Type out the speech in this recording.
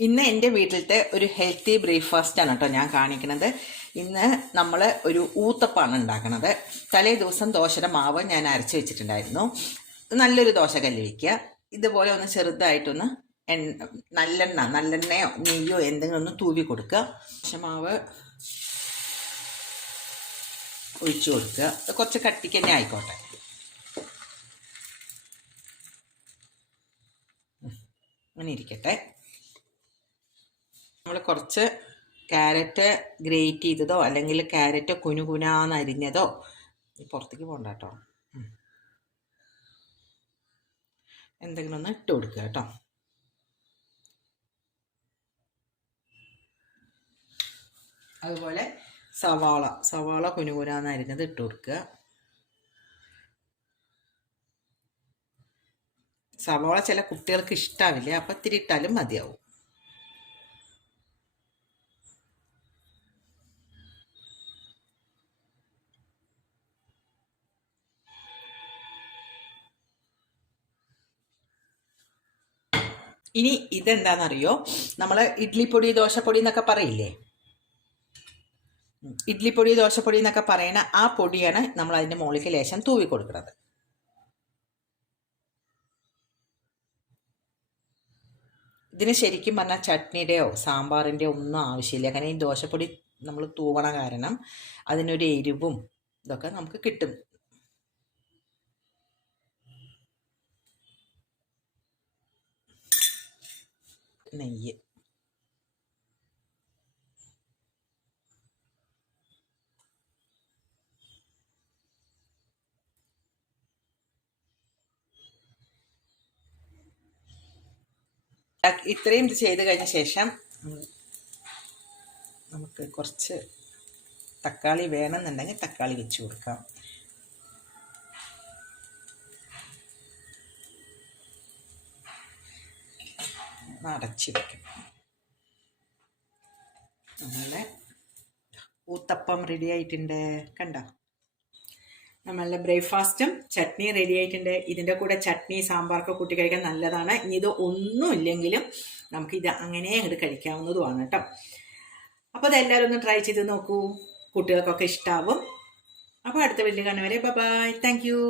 ഇന്ന് എൻ്റെ വീട്ടിലത്തെ ഒരു ഹെൽത്തി ബ്രേക്ക്ഫാസ്റ്റാണ് കേട്ടോ ഞാൻ കാണിക്കുന്നത്. ഇന്ന് നമ്മൾ ഒരു ഊത്തപ്പാണ് ഉണ്ടാക്കുന്നത്. തലേ ദിവസം ദോശയുടെ മാവ് ഞാൻ അരച്ച് വെച്ചിട്ടുണ്ടായിരുന്നു. നല്ലൊരു ദോശക്കല്ല് വയ്ക്കുക. ഇതുപോലെ ഒന്ന് ചെറുതായിട്ടൊന്ന് നല്ലെണ്ണയോ നെയ്യോ എന്തെങ്കിലും ഒന്ന് തൂവി കൊടുക്കുക. ദോശമാവ് ഒഴിച്ചു കൊടുക്കുക. കുറച്ച് കട്ടിക്ക് തന്നെ ആയിക്കോട്ടെ. അങ്ങനെ ഇരിക്കട്ടെ. നമ്മൾ കുറച്ച് ക്യാരറ്റ് ഗ്രേറ്റ് ചെയ്തതോ അല്ലെങ്കിൽ ക്യാരറ്റ് കുനുകുനാന്ന് അരിഞ്ഞതോ പുറത്തേക്ക് പോകണ്ട കേട്ടോ, എന്തെങ്കിലും ഒന്ന് ഇട്ട് കൊടുക്കുക കേട്ടോ. അതുപോലെ സവാള കുനുകുനാന്ന് അരിഞ്ഞത് ഇട്ട് കൊടുക്കുക. സവാള ചില കുട്ടികൾക്ക് ഇഷ്ടാവില്ല, അപ്പം ഇത്തിരി ഇട്ടാലും മതിയാവും. ഇനി ഇതെന്താണെന്നറിയോ, നമ്മൾ ഇഡ്ലിപ്പൊടി ദോശപ്പൊടി എന്നൊക്കെ പറയില്ലേ, ഇഡ്ലിപ്പൊടി ദോശപ്പൊടി എന്നൊക്കെ പറയണ ആ പൊടിയാണ് നമ്മൾ അതിൻ്റെ മുകളിലേക്ക് ലേശം തൂവി കൊടുക്കുന്നത്. ഇതിന് ശരിക്കും പറഞ്ഞാൽ ചട്നിയുടെയോ സാമ്പാറിൻ്റെയോ ഒന്നും ആവശ്യമില്ല. കാരണം ഈ ദോശപ്പൊടി നമ്മൾ തൂവണ കാരണം അതിനൊരു എരിവും ഇതൊക്കെ നമുക്ക് കിട്ടും. നെയ്യ് ഇത്രയും ഇത് ചെയ്ത് കഴിഞ്ഞ ശേഷം നമുക്ക് കുറച്ച് തക്കാളി വേണമെന്നുണ്ടെങ്കിൽ തക്കാളി വെച്ച് കൊടുക്കാം. അടച്ച് വയ്ക്കും. നമ്മളെ ഊത്തപ്പം റെഡി ആയിട്ടുണ്ട്. കണ്ടോ, നമ്മളുടെ ബ്രേക്ക്ഫാസ്റ്റും ചട്നി റെഡി ആയിട്ടുണ്ട്. ഇതിൻ്റെ കൂടെ ചട്നി സാമ്പാറൊക്കെ കൂട്ടി കഴിക്കാൻ നല്ലതാണ്. ഇനി ഇത് ഒന്നും ഇല്ലെങ്കിലും നമുക്കിത് അങ്ങനെ അങ്ങോട്ട് കഴിക്കാവുന്നതുമാണ് കേട്ടോ. അപ്പോൾ അതെല്ലാവരും ഒന്ന് ട്രൈ ചെയ്ത് നോക്കൂ, കുട്ടികൾക്കൊക്കെ ഇഷ്ടാവും. അപ്പോൾ അടുത്ത വീഡിയോ കാണുന്നവരെ ബൈ. Thank you.